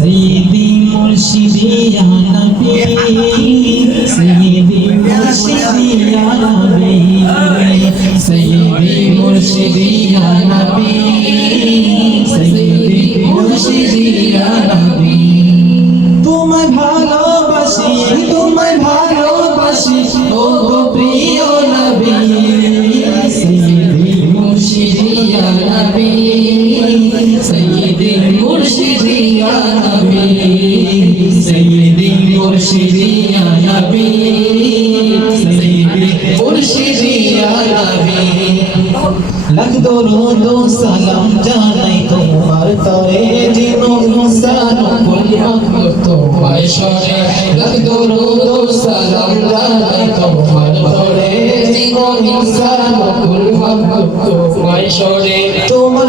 সৈয়দি মুর্শিদি ইয়া নবী, সৈয়দি মুর্শিদি ইয়া নবী, সৈয়দি মুর্শিদি ইয়া নবী, সৈয়দি মুর্শিদি ইয়া নবী। তোমায় ভালোবাসি তোমায় ভালোবাসি ও প্রিয় নবী। সৈয়দি মুর্শিদি নবী সৈয়দি মুর্শিদি নবী সৈয়দি মুর্শিদি নবী লাখ দরুদ ও সালাম জানাই তোমার তরে জিনো মুসানো কুল তোমায় সরে লাখ দরুদ ও সালাম জানাই তোমার তরে জিনো মুসানো কুল তোমায় সরে তোমার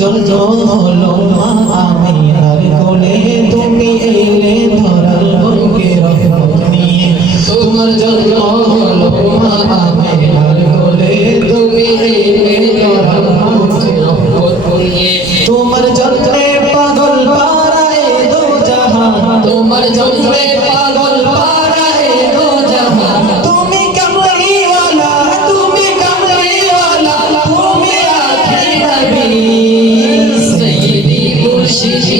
জন্য হলো আমি আর কোলে তুমি এলে ধরাল বুকে রহমত নিয়ে। তোমার জন্য হলো আমি আর কোলে তুমি এলে ধরাল বুকে রহমত নিয়ে। তোমার জন্যে পাগল পারায় দো জাহান তোমার জন্যে